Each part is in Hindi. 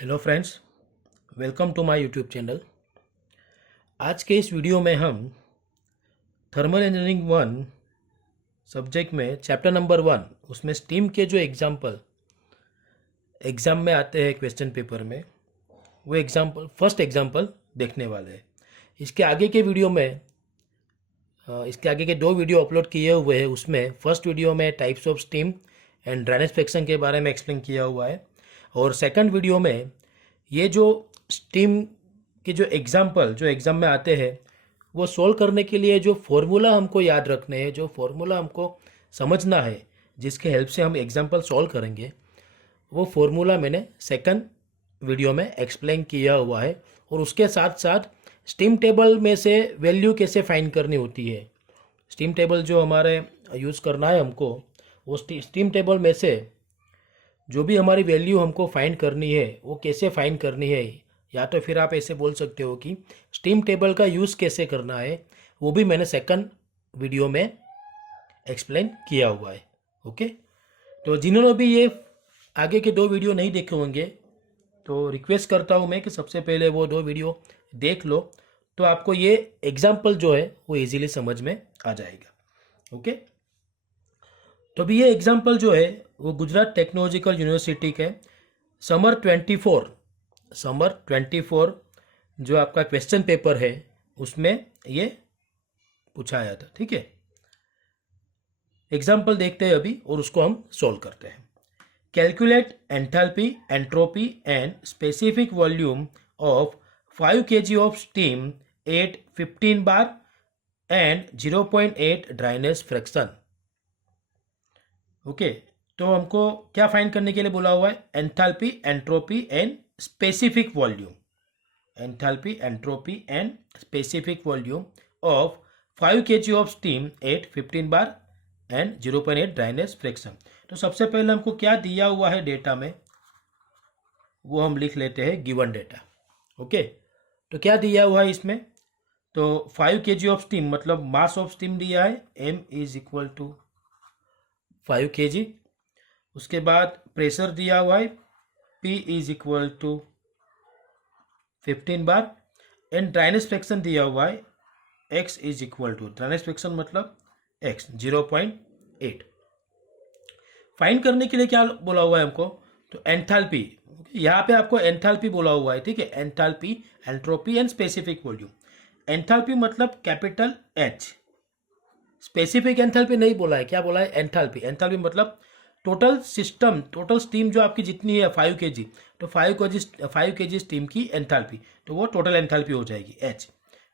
Hello friends, welcome to my YouTube channel. आज के इस वीडियो में हम थर्मल इंजीनियरिंग 1 सब्जेक्ट में चैप्टर नंबर 1 उसमें स्टीम के जो एग्ज़ाम में आते हैं क्वेश्चन पेपर में, वो फर्स्ट एग्जाम्पल देखने वाले हैं। इसके आगे के वीडियो में इसके आगे के 2 वीडियो अपलोड किए हुए हैं। उसमें फर्स्ट वीडियो में types of steam and drainage friction के बारे में एक्सप्लेन किया हुआ है, और सेकंड वीडियो में ये जो स्टीम के जो एग्ज़ाम में आते हैं वो सोल्व करने के लिए जो फॉर्मूला हमको याद रखने हैं, जो फॉर्मूला हमको समझना है, जिसके हेल्प से हम एग्जाम्पल सॉल्व करेंगे, वो फॉर्मूला मैंने सेकंड वीडियो में एक्सप्लेन किया हुआ है। और उसके साथ साथ स्टीम टेबल में से वैल्यू कैसे फाइंड करनी होती है, स्टीम टेबल जो हमारे यूज़ करना है हमको, वो स्टीम टेबल में से जो भी हमारी वैल्यू हमको फाइंड करनी है वो कैसे फाइंड करनी है, या तो फिर आप ऐसे बोल सकते हो कि स्टीम टेबल का यूज़ कैसे करना है, वो भी मैंने सेकंड वीडियो में एक्सप्लेन किया हुआ है। ओके, तो जिन्होंने भी ये आगे के 2 वीडियो नहीं देखे होंगे तो रिक्वेस्ट करता हूँ मैं कि सबसे पहले वो 2 वीडियो देख लो, तो आपको ये एग्जाम्पल जो है वो इजीली समझ में आ जाएगा। ओके, तो अभी ये एग्जाम्पल जो है वो गुजरात टेक्नोलॉजिकल यूनिवर्सिटी के समर 24 जो आपका क्वेश्चन पेपर है उसमें ये पूछा आया था। ठीक है, एग्जाम्पल देखते हैं अभी और उसको हम सॉल्व करते हैं। Calculate enthalpy, entropy and specific volume of 5 kg of steam eight 15 bar and 0.8 dryness fraction. Okay, तो हमको क्या फाइंड करने के लिए बोला हुआ है? Enthalpy, entropy and specific volume. Enthalpy, entropy and specific volume of 5 kg of steam eight 15 bar and 0.8 dryness fraction. तो सबसे पहले हमको क्या दिया हुआ है डेटा में, वो हम लिख लेते हैं गिवन डेटा। ओके, तो क्या दिया हुआ है इसमें? तो 5 kg ऑफ स्टीम मतलब मास ऑफ स्टीम दिया है, m is equal to 5 kg। उसके बाद प्रेशर दिया हुआ है, P is equal to 15 bar and dryness fraction दिया हुआ है, x is equal to, dryness fraction मतलब x 0.8। फाइंड करने के लिए क्या बोला हुआ है हमको? तो एंथैल्पी, यहाँ पे आपको एंथैल्पी बोला हुआ है। ठीक है, enthalpy, entropy and specific volume. Enthalpy मतलब कैपिटल H, स्पेसिफिक एंथैल्पी नहीं बोला है। क्या बोला है? एंथैल्पी। एंथैल्पी मतलब टोटल स्टीम जो आपकी जितनी है 5 kg, तो 5 kg स्टीम की एंथैल्पी, तो वो टोटल एंथैल्पी हो जाएगी H।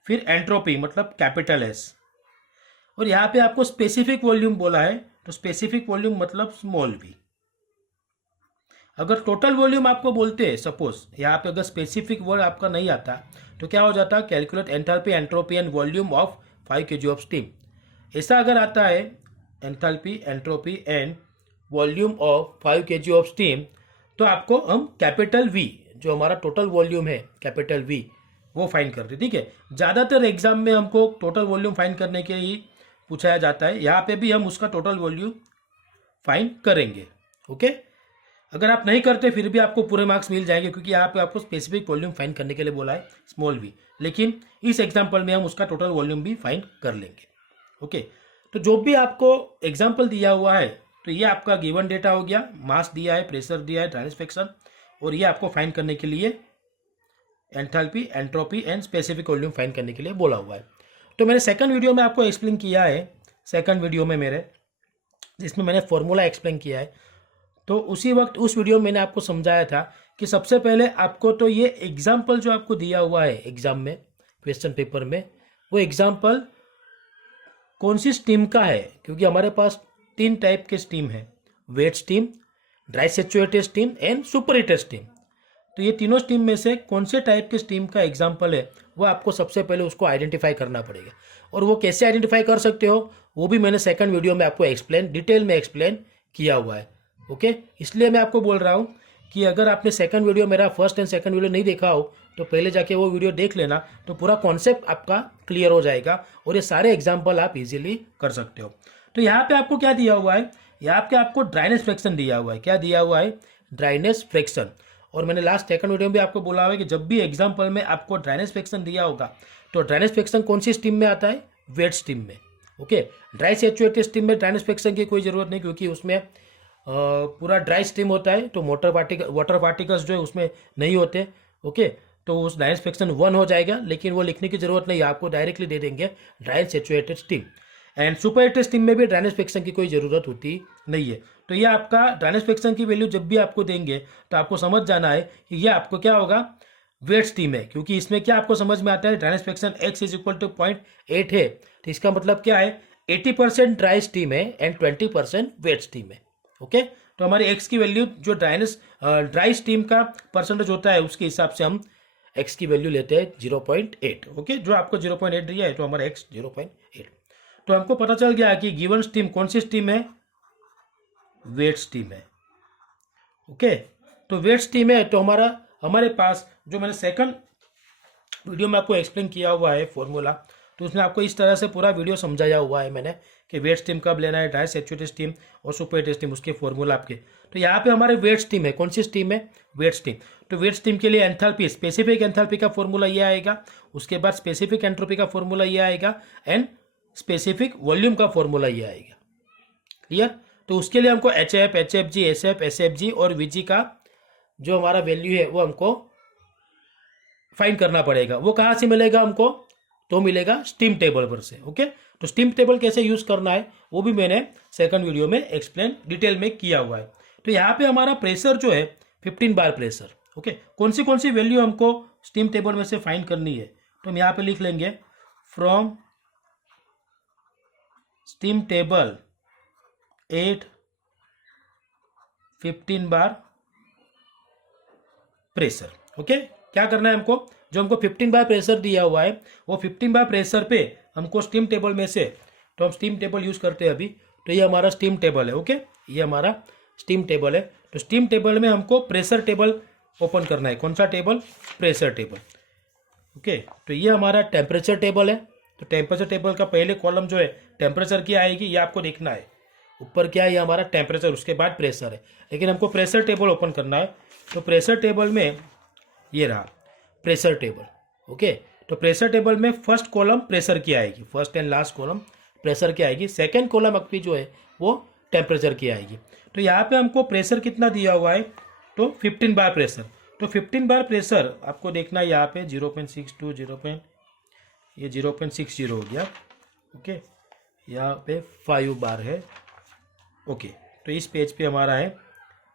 फिर एंट्रोपी मतलब कैपिटल S, और यहाँ पे आपको स्पेसिफिक वॉल्यूम बोला है, तो स्पेसिफिक वॉल्यूम मतलब स्मॉल v। अगर टोटल वॉल्यूम आपको बोलते हैं, सपोज यहाँ पे अगर स्पेसिफिक वर्ड आपका नहीं आता, तो क्या हो जाता? Calculate enthalpy, entropy and volume of 5 kg of steam. ऐसा अगर आता है enthalpy, entropy and volume of 5 kg of steam, तो आपको हम कैपिटल V, जो हमारा टोटल वॉल्यूम है कैपिटल V, वो फाइंड करते। ठीक है, ज़्यादातर एग्जाम में हमको टोटल वॉल्यूम फाइंड करने के लिए पूछाया जाता है। यहाँ पे भी हम उसका टोटल वॉल्यूम फाइंड करेंगे। ओके, अगर आप नहीं करते फिर भी आपको पूरे मार्क्स मिल जाएंगे, क्योंकि यहाँ पे आपको स्पेसिफिक वॉल्यूम फाइंड करने के लिए बोला है स्मॉल v, लेकिन इस एग्जाम्पल में हम उसका टोटल वॉल्यूम भी फाइंड कर लेंगे। ओके, तो जो भी आपको एग्जाम्पल दिया हुआ है, तो ये आपका गिवन डेटा हो गया, मास दिया है, प्रेशर दिया है, ड्राइनेस फ्रैक्शन, और ये आपको फाइंड करने के लिए enthalpy, entropy and specific volume find करने के लिए बोला हुआ है। तो मैंने सेकंड वीडियो में आपको एक्सप्लेन किया है, सेकंड वीडियो में मेरे, जिसमें मैंने फॉर्मूला एक्सप्लेन किया है, तो उसी वक्त उस वीडियो में मैंने आपको समझाया था कि सबसे पहले आपको तो ये एग्जाम्पल जो आपको दिया हुआ है एग्जाम में, क्वेश्चन पेपर में, वो एग्जाम्पल कौन सी स्टीम का है, क्योंकि हमारे पास 3 टाइप के स्टीम है, wet steam, dry saturated steam and superheated steam. तो ये तीनों स्टीम में से कौन से टाइप के स्टीम का एग्जाम्पल है, वो आपको सबसे पहले उसको आइडेंटिफाई करना पड़ेगा। और वो कैसे आइडेंटिफाई कर सकते हो, वो भी मैंने सेकंड वीडियो में आपको डिटेल में एक्सप्लेन किया हुआ है। ओके, इसलिए मैं आपको बोल रहा हूँ कि अगर आपने सेकंड वीडियो, मेरा फर्स्ट एंड सेकंड वीडियो नहीं देखा हो, तो पहले जाके वो वीडियो देख लेना, तो पूरा कॉन्सेप्ट आपका क्लियर हो जाएगा और ये सारे एग्जाम्पल आप इजीली कर सकते हो। तो यहाँ पे आपको क्या दिया हुआ है? यहाँ पे आपको ड्राइनेस फ्रैक्शन दिया हुआ है। क्या दिया हुआ है? Dryness fraction. और मैंने लास्ट सेकंड वीडियो में भी आपको बोला हुआ है कि जब भी एग्जाम्पल में आपको ड्राइनेज फ्रैक्शन दिया होगा तो ड्राइनेज फ्रैक्शन कौन सी स्टीम में आता है, वेट स्टीम में। ओके, ड्राई सैचुरेटेड स्टीम में ड्राइनेज फ्रैक्शन की कोई ज़रूरत नहीं, क्योंकि उसमें पूरा ड्राई स्टीम होता है, तो वाटर पार्टिकल्स जो है उसमें नहीं होते। ओके, तो उस ड्राइनेज फ्रैक्शन 1 हो जाएगा, लेकिन वो लिखने की जरूरत नहीं है, आपको डायरेक्टली दे देंगे dry saturated steam. And superheated steam में भी ड्राइनेज फ्रैक्शन की कोई ज़रूरत होती नहीं है। तो ये आपका ड्राइनेज फ्रैक्शन की वैल्यू जब भी आपको देंगे तो आपको समझ जाना है कि ये आपको क्या होगा, वेट स्टीम है, क्योंकि इसमें क्या आपको समझ में आता है, dryness fraction x is equal to 0.8 है, तो इसका मतलब क्या है, 80% ड्राई स्टीम है एंड 20% वेट स्टीम है। ओके, तो हमारी x की वैल्यू जो ड्राई स्टीम का परसेंटेज होता है उसके हिसाब से हम x की वैल्यू लेते हैं 0.8। ओके, जो आपको 0.8 दिया है तो हमारा x 0.8। तो हमको पता चल गया कि गिवन स्टीम कौन सी स्टीम है, वेट स्टीम है। ओके, तो वेट स्टीम है, तो हमारे पास जो मैंने सेकंड वीडियो में आपको एक्सप्लेन किया हुआ है फॉर्मूला, तो उसमें आपको इस तरह से पूरा वीडियो समझाया हुआ है मैंने कि वेट स्टीम कब लेना है, ड्राई सैचुरेटेड स्टीम और सुपरहीटेड स्टीम, उसके फॉर्मूला आपके। तो यहाँ पे हमारे वेट स्टीम है, कौन सी स्टीम है, वेट स्टीम। तो वेट स्टीम के लिए एंथैल्पी, स्पेसिफिक एंथैल्पी का फॉर्मूला ये आएगा, उसके बाद स्पेसिफिक एंट्रोपी का फॉर्मूला ये आएगा एंड स्पेसिफिक वॉल्यूम का फॉर्मूला ये आएगा। क्लियर? तो उसके लिए हमको HF, HFG, SF, SFG और VG का जो हमारा वैल्यू है वो हमको फाइंड करना पड़ेगा। वो कहाँ से मिलेगा हमको, तो मिलेगा स्टीम टेबल पर से। ओके, तो स्टीम टेबल कैसे यूज करना है वो भी मैंने सेकंड वीडियो में एक्सप्लेन डिटेल में किया हुआ है। तो यहाँ पे हमारा प्रेशर जो है 15 बार प्रेशर। ओके, कौन सी वैल्यू हमको स्टीम टेबल में से फाइंड करनी है, तो हम यहाँ पे लिख लेंगे from steam table 8 15 bar pressure. Okay, क्या करना है हमको, जो हमको 15 बार प्रेशर दिया हुआ है वो 15 बार प्रेशर पे हमको स्टीम टेबल में से, तो हम स्टीम टेबल यूज करते हैं अभी, तो ये हमारा स्टीम टेबल है। ओके, ये हमारा स्टीम टेबल है। तो स्टीम टेबल में हमको प्रेशर टेबल ओपन करना है, कौन सा टेबल, प्रेशर टेबल। ओके, तो ये हमारा टेम्परेचर टेबल है। तो टेम्परेचर टेबल का पहले कॉलम जो है टेम्परेचर की आएगी, ये आपको देखना है, ऊपर क्या है, ये हमारा टेम्परेचर, उसके बाद प्रेशर है, लेकिन हमको प्रेशर टेबल ओपन करना है। तो प्रेशर टेबल में ये रहा प्रेशर टेबल। ओके, तो प्रेशर टेबल में फर्स्ट कॉलम प्रेशर की आएगी, first and last column pressure की आएगी, सेकंड कॉलम अपनी जो है वो टेम्परेचर की आएगी। तो यहाँ पे हमको प्रेशर कितना दिया हुआ है, तो 15 बार प्रेशर। तो 15 बार प्रेशर आपको देखना है, यहाँ पे 0.62 ये 0.60 हो गया। ओके, यहाँ पे 5 बार है। ओके, तो इस पेज पे हमारा है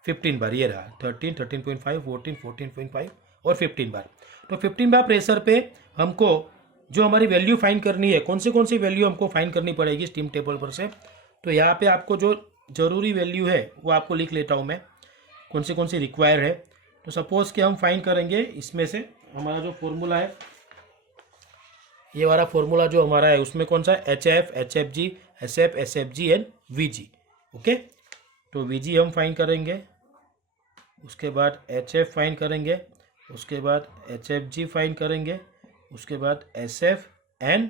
15 बार, ये रहा 13, 13.5, 14, 14.5 और 15 बार। तो 15 बार प्रेशर पे हमको जो हमारी वैल्यू फाइंड करनी है, कौन सी वैल्यू हमको फाइंड करनी पड़ेगी स्टीम टेबल पर से। तो यहाँ पे आपको जो जरूरी वैल्यू है वो आपको लिख लेता हूँ मैं, कौन सी रिक्वायर है। तो सपोज कि हम फाइंड करेंगे इसमें से, हमारा जो फॉर्मूला है, ये वाला फॉर्मूला जो हमारा है उसमें कौन सा, HF, HFG, SF, SFG and VG। Okay, तो VG हम फाइंड करेंगे, उसके बाद HF फाइंड करेंगे, उसके बाद HFG फाइंड करेंगे, उसके बाद SF एंड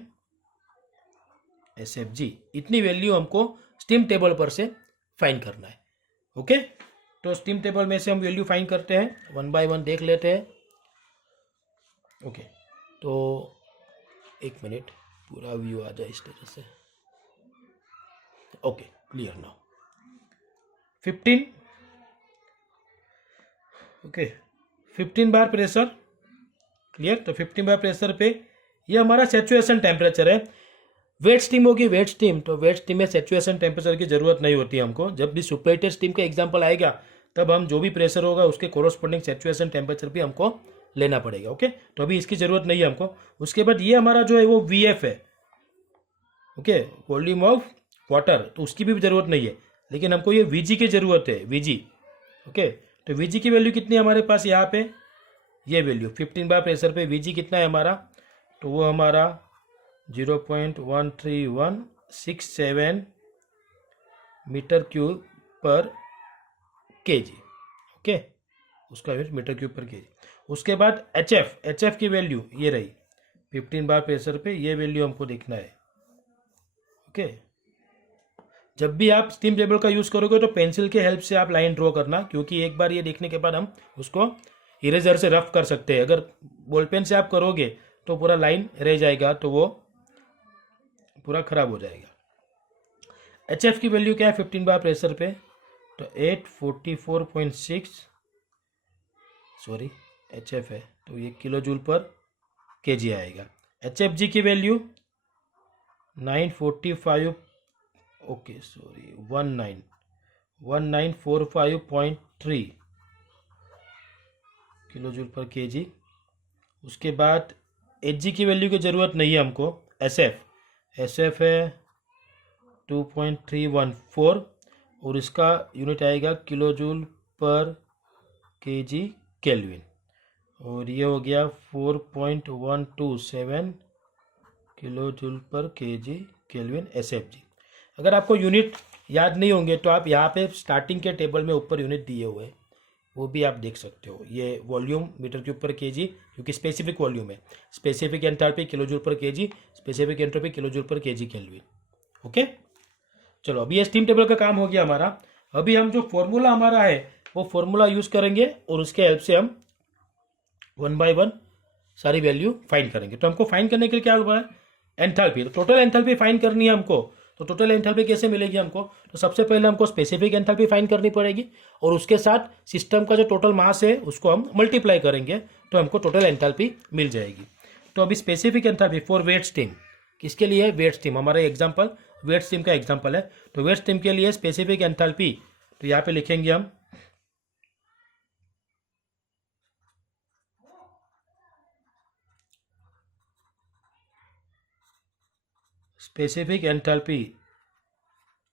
SFG। इतनी वैल्यू हमको स्टीम टेबल पर से फाइंड करना है। ओके, तो स्टीम टेबल में से हम वैल्यू फाइंड करते हैं, 1 बाय 1 देख लेते हैं। ओके, तो 1 मिनट, पूरा व्यू आ जाए इस तरह से। Okay, clear now. 15 ओके, 15 बार प्रेशर, क्लियर। तो 15 बार प्रेशर पे ये हमारा सैचुरेशन टेम्परेचर है। वेट स्टीम होगी, वेट स्टीम, तो वेट स्टीम में सैचुरेशन टेम्परेचर की जरूरत नहीं होती है हमको। जब भी सुपरहीटेड स्टीम का एग्जांपल आएगा तब हम जो भी प्रेशर होगा उसके कोरोस्पोंडिंग सैचुरेशन टेम्परेचर भी हमको लेना पड़ेगा। ओके, तो अभी इसकी जरूरत नहीं है हमको। उसके बाद ये हमारा जो है वो VF है। ओके, वॉल्यूम ऑफ वाटर, तो उसकी भी जरूरत नहीं है, लेकिन हमको ये VG की जरूरत है, VG। ओके, तो VG की वैल्यू कितनी है हमारे पास, यहाँ पे ये वैल्यू 15 बार प्रेशर पे VG कितना है हमारा, तो वो हमारा 0.13167 मीटर क्यूब पर केजी। ओके, उसका मीटर क्यूब पर केजी। उसके बाद HF की वैल्यू ये रही 15 बार प्रेशर पे, ये वैल्यू हमको देखना है। ओके, जब भी आप स्टीम टेबल का यूज़ करोगे तो पेंसिल के हेल्प से आप लाइन ड्रॉ करना, क्योंकि एक बार ये देखने के बाद हम उसको इरेजर से रफ कर सकते हैं। अगर बॉल पेन से आप करोगे तो पूरा लाइन रह जाएगा, तो वो पूरा खराब हो जाएगा। एच एफ की वैल्यू क्या है 15 बार प्रेशर पे, तो 844.6 सॉरी एच एफ है, तो ये किलो जूल पर के जी आएगा। एच एफ जी की value 945 okay sorry 1945.3 kilo joule पर के जी। उसके बाद एच जी की वैल्यू की ज़रूरत नहीं है हमको। एस एफ है 2.314 और इसका यूनिट आएगा किलो जूल पर के जी केल्विन, और ये हो गया 4.127 किलो जूल पर के जी केल्विन एस एफ जी। अगर आपको यूनिट याद नहीं होंगे तो आप यहाँ पे स्टार्टिंग के टेबल में ऊपर यूनिट दिए हुए हैं, वो भी आप देख सकते हो। ये वॉल्यूम मीटर क्यूब पर केजी, क्योंकि स्पेसिफिक वॉल्यूम है। Specific enthalpy kilo joule per KG, specific entropy kilo joule per KG kelvin. Okay, चलो अभी ये स्टीम टेबल का काम हो गया हमारा। अभी हम जो फॉर्मूला हमारा है वो फॉर्मूला यूज करेंगे और उसके हेल्प से हम 1 बाय 1 सारी वैल्यू फाइंड करेंगे। तो हमको फाइंड करने के लिए क्या हुआ है, एंथैल्पी। तो टोटल एंथैल्पी फाइंड करनी है हमको। तो टोटल एंथैल्पी कैसे मिलेगी हमको, तो सबसे पहले हमको स्पेसिफिक एंथैल्पी फाइंड करनी पड़ेगी और उसके साथ सिस्टम का जो टोटल मास है उसको हम मल्टीप्लाई करेंगे, तो हमको टोटल एंथैल्पी मिल जाएगी। तो अभी specific enthalpy for wait steam, किसके लिए है, वेट स्टीम। हमारा एग्जाम्पल वेट स्टीम का एग्जाम्पल है। तो वेट स्टीम के लिए स्पेसिफिक एंथैल्पी, तो यहाँ पे लिखेंगे हम specific enthalpy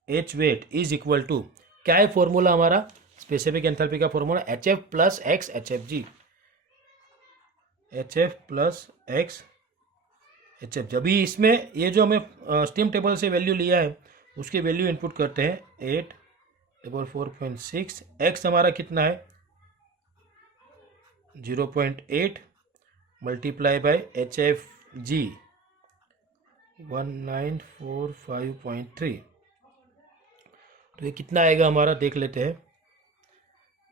H wet is equal to, क्या है फॉर्मूला हमारा स्पेसिफिक एंथैल्पी का formula, H F plus X H F G, H F plus X H F G. अभी इसमें ये जो हमें स्टीम टेबल से वैल्यू लिया है उसकी वैल्यू इनपुट करते हैं 844.6, एक्स हमारा कितना है 0.8 मल्टीप्लाई बाय एच एफ जी 1945.3, तो ये कितना आएगा हमारा देख लेते हैं,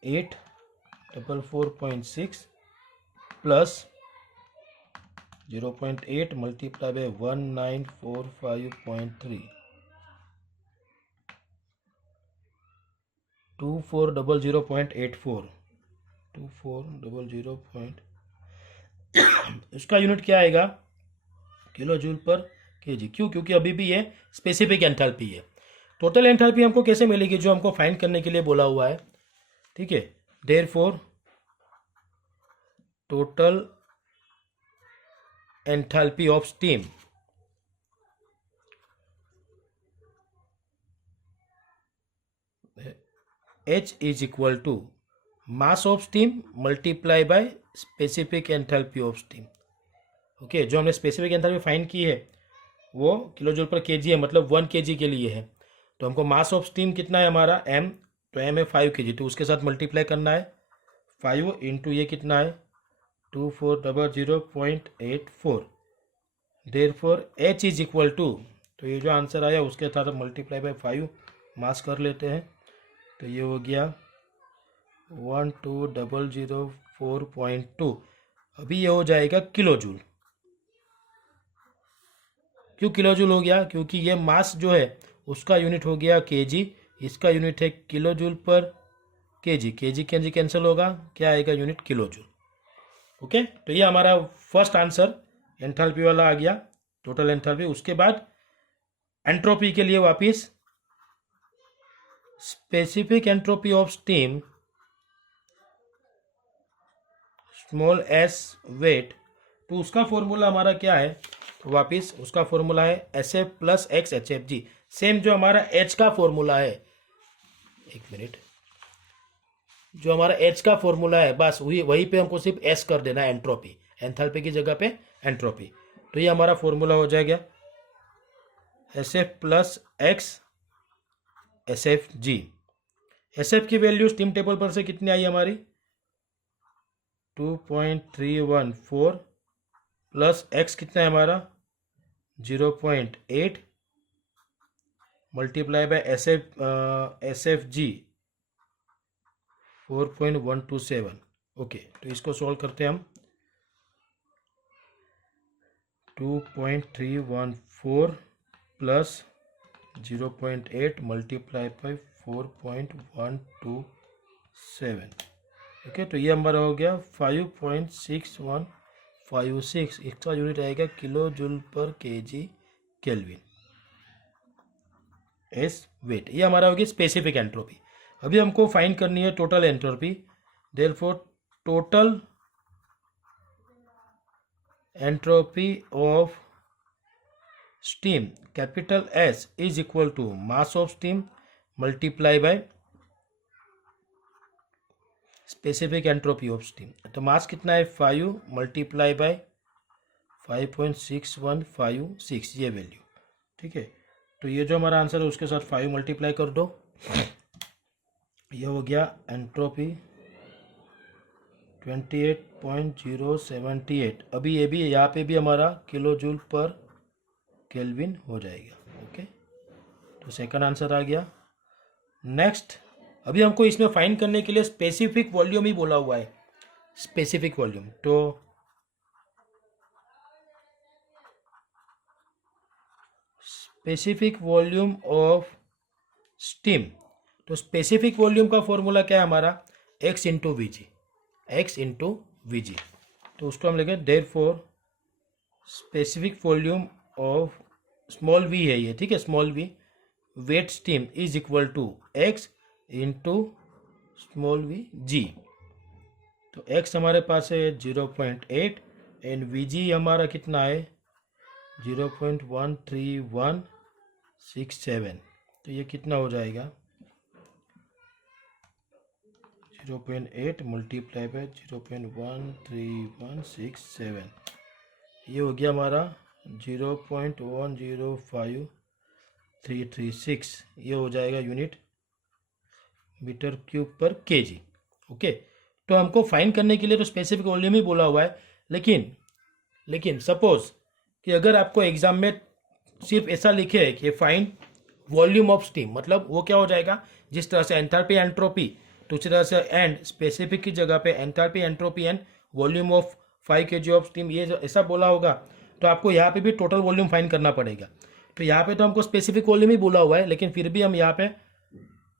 844.6 प्लस 0.8 मल्टीप्लाई बाय 1945.3, 2400.84, 2400. इसका यूनिट क्या आएगा किलो जूल पर केजी। क्यों, क्योंकि अभी भी ये स्पेसिफिक एंथैल्पी है। टोटल एंथैल्पी हमको कैसे मिलेगी, जो हमको फाइंड करने के लिए बोला हुआ है, ठीक है। Therefore total enthalpy of steam H is equal to mass of steam multiply by specific enthalpy of steam. Okay, जो हमने स्पेसिफिक एंथैल्पी फाइंड की है वो किलो जूल पर केजी है, मतलब 1 केजी के लिए है। तो हमको मास ऑफ स्टीम कितना है हमारा m, तो m है 5 केजी, तो उसके साथ मल्टीप्लाई करना है 5 इंटू ये कितना है 2400.84। Therefore h is equal to, तो ये जो आंसर आया उसके साथ मल्टीप्लाई बाय 5 मास कर लेते हैं, तो ये हो गया 12004.2। अभी ये हो जाएगा किलो जूल। क्यों किलो जूल हो गया, क्योंकि ये मास जो है उसका यूनिट हो गया केजी, इसका यूनिट है kilo joule per KG, KG KG cancel होगा, क्या आएगा यूनिट किलो जूल। ओके, तो ये हमारा फर्स्ट आंसर एंथैल्पी वाला आ गया, टोटल एंथैल्पी। उसके बाद एंट्रोपी के लिए वापिस specific entropy of steam small S wet, तो उसका फॉर्मूला हमारा क्या है, तो वापिस उसका फॉर्मूला है S F plus X H F जी, सेम जो हमारा एच का फॉर्मूला है, एक मिनट, जो हमारा एच का फॉर्मूला है बस वहीं पे हमको सिर्फ एस कर देना है, एंट्रोपी, एंथैल्पी की जगह पे एंट्रोपी। तो ये हमारा फॉर्मूला हो जाएगा S F plus x S F G. S F की वैल्यू स्टीम टेबल पर से कितनी आई हमारी 2.314 प्लस एक्स कितना है हमारा 0.8 multiply by S F G 4.127, okay, तो इसको सॉल्व करते हैं हम। 2.314 प्लस 0.8 मल्टीप्लाई बाई 4.127। ओके, तो ये हमारा हो गया 5.6156। इसका यूनिट आएगा kilo joule per KG kelvin S wet. ये हमारा हो गया स्पेसिफिक एंट्रोपी। अभी हमको फाइंड करनी है total entropy. Therefore total entropy of steam capital S is equal to mass of steam multiply by specific entropy of steam. तो मास कितना है 5 मल्टीप्लाई बाय 5.6156, ये वैल्यू। ठीक है, तो ये जो हमारा आंसर है उसके साथ 5 मल्टीप्लाई कर दो, ये हो गया एंट्रोपी 28.078। अभी ये भी यहाँ पे भी हमारा किलो जूल पर केल्विन हो जाएगा। ओके, तो सेकंड आंसर आ गया। नेक्स्ट, अभी हमको इसमें फाइंड करने के लिए स्पेसिफिक वॉल्यूम ही बोला हुआ है, स्पेसिफिक वॉल्यूम। तो स्पेसिफिक वॉल्यूम ऑफ स्टीम, तो स्पेसिफिक वॉल्यूम का फॉर्मूला क्या है हमारा, x into V G, X into V G. तो उसको हम लेंगे therefore specific volume of small V है ये, ठीक है, small V wet steam is equal to x into small V G. तो x हमारे पास है 0.8 एंड वी जी हमारा कितना है 0.13167। तो ये कितना हो जाएगा 0.8 मल्टीप्लाई बाय 0.13167, ये हो गया हमारा 0.105336। ये हो जाएगा यूनिट मीटर क्यूब पर केजी। ओके, तो हमको फाइंड करने के लिए तो स्पेसिफिक वॉल्यूम ही बोला हुआ है, लेकिन सपोज कि अगर आपको एग्जाम में सिर्फ ऐसा लिखे है कि फाइंड वॉल्यूम ऑफ स्टीम, मतलब वो क्या हो जाएगा, जिस तरह से एंथैल्पी एंट्रोपी, तो उसी तरह से एंड स्पेसिफिक की जगह पे enthalpy entropy and volume of 5 kg of steam, ये ऐसा बोला होगा, तो आपको यहाँ पे भी टोटल वॉल्यूम फाइंड करना पड़ेगा। तो यहाँ पे तो हमको स्पेसिफिक वॉल्यूम ही बोला हुआ है, लेकिन फिर भी हम यहाँ पे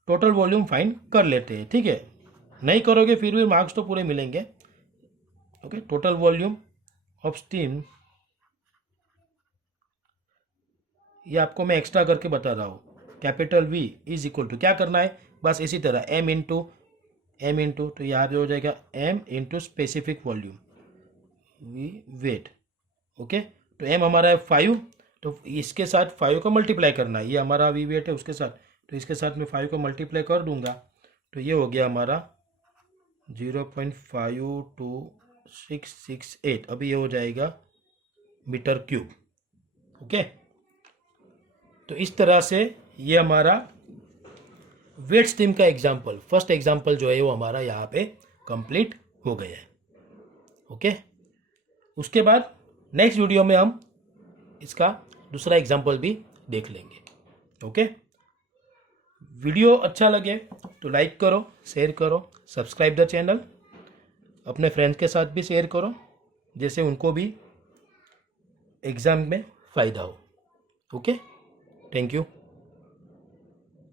टोटल वॉल्यूम फाइंड कर लेते हैं। ठीक है, नहीं करोगे फिर भी मार्क्स तो पूरे मिलेंगे। Okay, total volume of steam, ये आपको मैं एक्स्ट्रा करके बता रहा हूँ। Capital V is equal to क्या करना है, बस इसी तरह एम इंटू, तो यहाँ पे हो जाएगा M into specific volume V wet. Okay, तो एम हमारा है 5, तो इसके साथ 5 को मल्टीप्लाई करना है, ये हमारा वी वेट है उसके साथ, तो इसके साथ मैं 5 को मल्टीप्लाई कर दूंगा, तो ये हो गया हमारा 0.52668। अभी ये हो जाएगा मीटर क्यूब। ओके, तो इस तरह से ये हमारा वेट स्टीम का एग्जाम्पल, फर्स्ट एग्जाम्पल जो है वो हमारा यहाँ पे कंप्लीट हो गया है। ओके, उसके बाद नेक्स्ट वीडियो में हम इसका दूसरा एग्जाम्पल भी देख लेंगे। ओके, वीडियो अच्छा लगे तो लाइक करो, शेयर करो, सब्सक्राइब द चैनल, अपने फ्रेंड्स के साथ भी शेयर करो, जैसे उनको भी एग्ज़ाम में फ़ायदा हो। Okay, thank you.